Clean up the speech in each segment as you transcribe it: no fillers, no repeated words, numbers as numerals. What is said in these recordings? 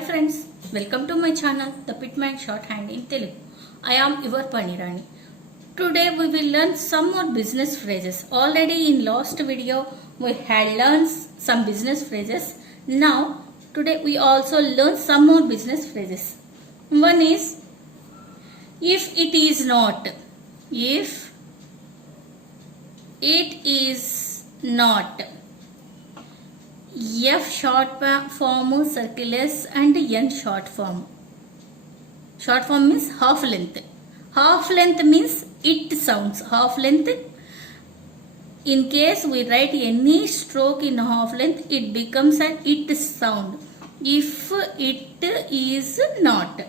Hi friends, welcome to my channel The Pitman Shorthand in Telugu. I am your Panirani. Today we will learn some more business phrases. Already in last video we had learned some business phrases. Now today we also learn some more business phrases. One is if it is not. If it is not. F short form, circle S and N short form. Short form means half length. Half length means it sounds. Half length. In case we write any stroke in half length, it becomes an it sound. If it is not.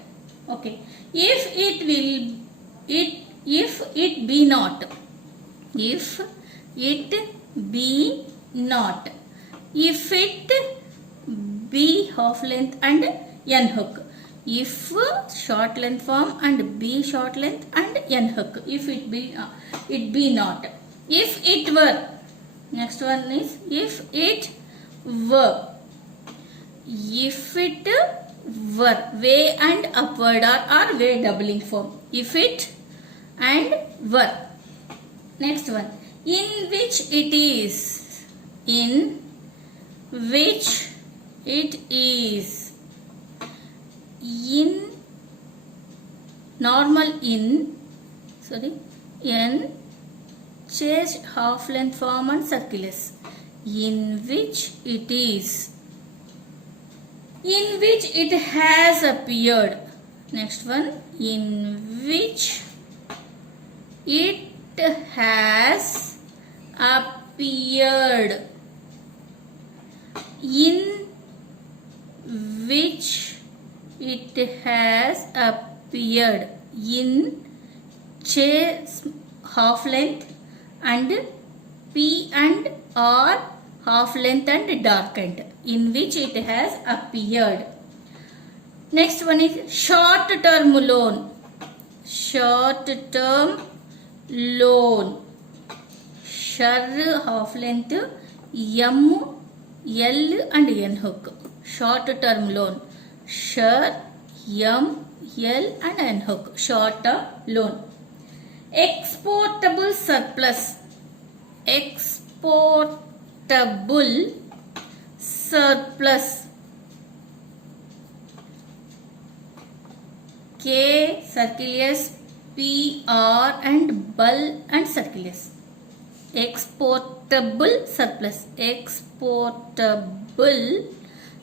Okay. If it be not. If it be not. If it be half length and N hook. If short length form and be short length and N hook. If it be not. If it were. Next one is if it were. If it were. Way and upward or way doubling form. If it and were. Next one. In which it is. In which it is. In normal in change half length form and circle S. In which it is. In which it has appeared. Next one. In which it has appeared. In which it has appeared. In chase half length and P and R half length and darkened. In which it has appeared. Next one is short term loan. Short term loan. Shar half length, M L and N hook. Short term loan. Shar, M, L and N hook. Short term loan. Exportable surplus. Exportable surplus. K, circle S, P, R and bull and circle S. Exportable surplus. Exportable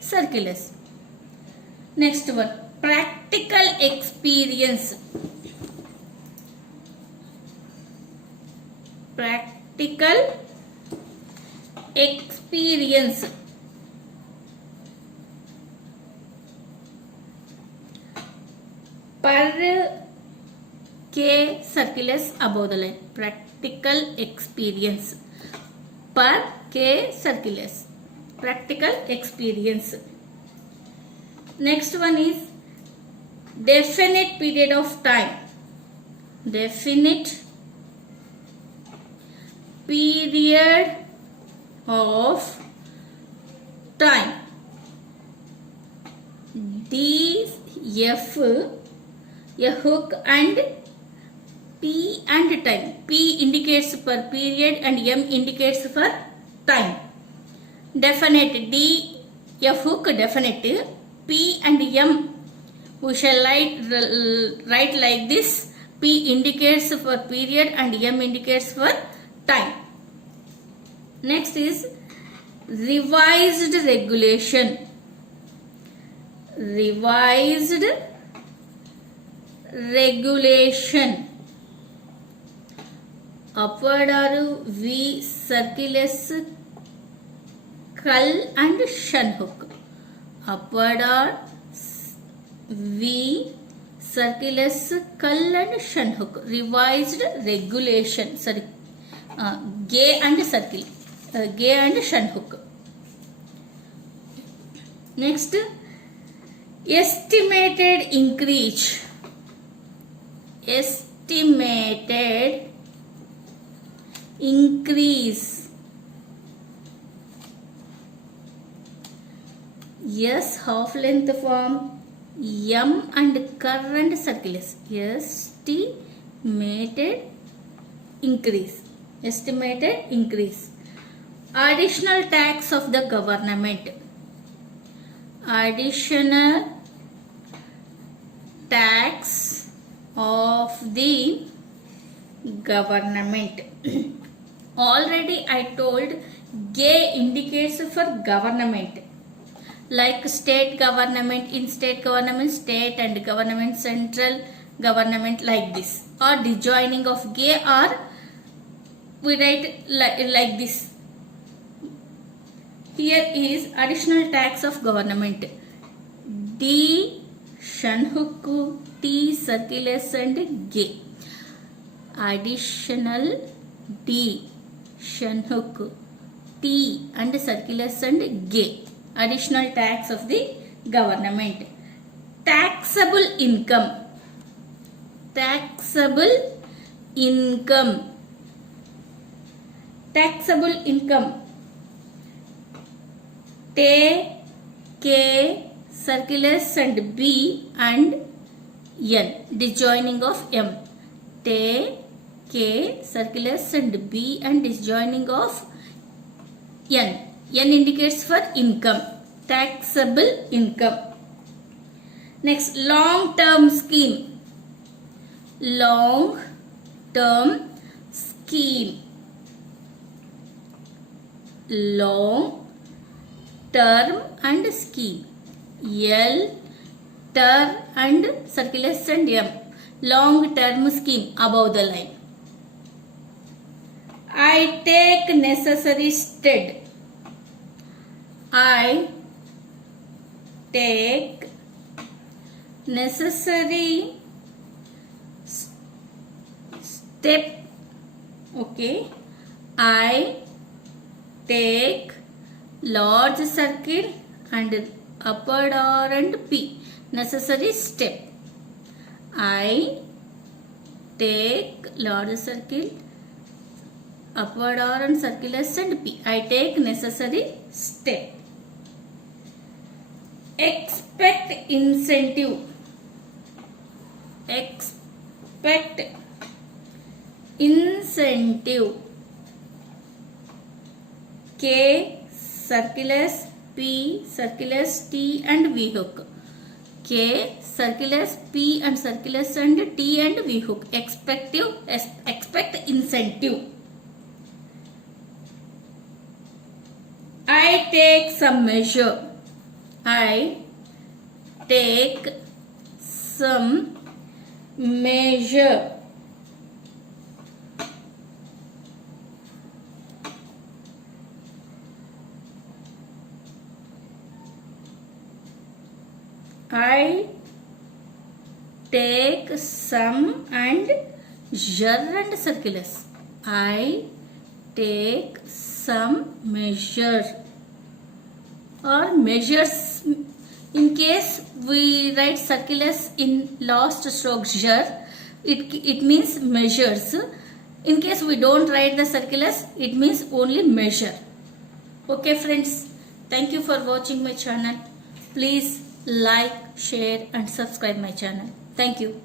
circle S. Next one. Practical experience. Practical experience. Per K circle S above the line. Practical experience. Per K circle S. Practical experience. Next one is definite period of time. Definite period of time. D, F, a hook and P and time. P indicates per period and M indicates for time. Definite. D, F hook definite. P and M we shall write like this. P indicates for period and M indicates for time. Next is revised regulation. Revised regulation. Upward arrow V, circle S, cull and shin hook. Upward arrow V, circle S, cull and shin hook. Revised regulation. Sorry. Gay and circle. Gay and shin hook. Next. Estimated increase. Estimated increase. S half length form M and current circulus. Estimated increase. Additional tax of the government. Additional tax of the government. Already I told G indicates for government, like state government, in state government, state and government, central government, like this, or disjoining of G, or we write like this. Here is additional tax of government. D Shanhuku, T circulus and G. Additional D Shanhuku, T and circulus and G. Additional tax of the government. Taxable income. Taxable income. Taxable income. T, K, circulus and B and N. Disjoining of M. T, K, circulus and B and disjoining of N. N indicates for income. Taxable income. Next, long term scheme. Long term scheme. Long term and scheme. L, term and circulus and M. Long term scheme, above the line. I take necessary stead. I take necessary step. Okay. I take large circle and upward R and P. Necessary step. I take large circle, upward R and circulus and P. I take necessary step. Expect incentive. Expect incentive. K circulus, P circulus, T and V hook. K circulus, P and circulus and T and V hook. Expect incentive. I take some measure. I take some measure. I take some and jar and circulus. I take some measure or measures. In case we write circulus in last stroke jar, it means measures. In case we don't write the circulus, it means only measure. Okay friends, thank you for watching my channel. Please like, share and subscribe my channel. Thank you.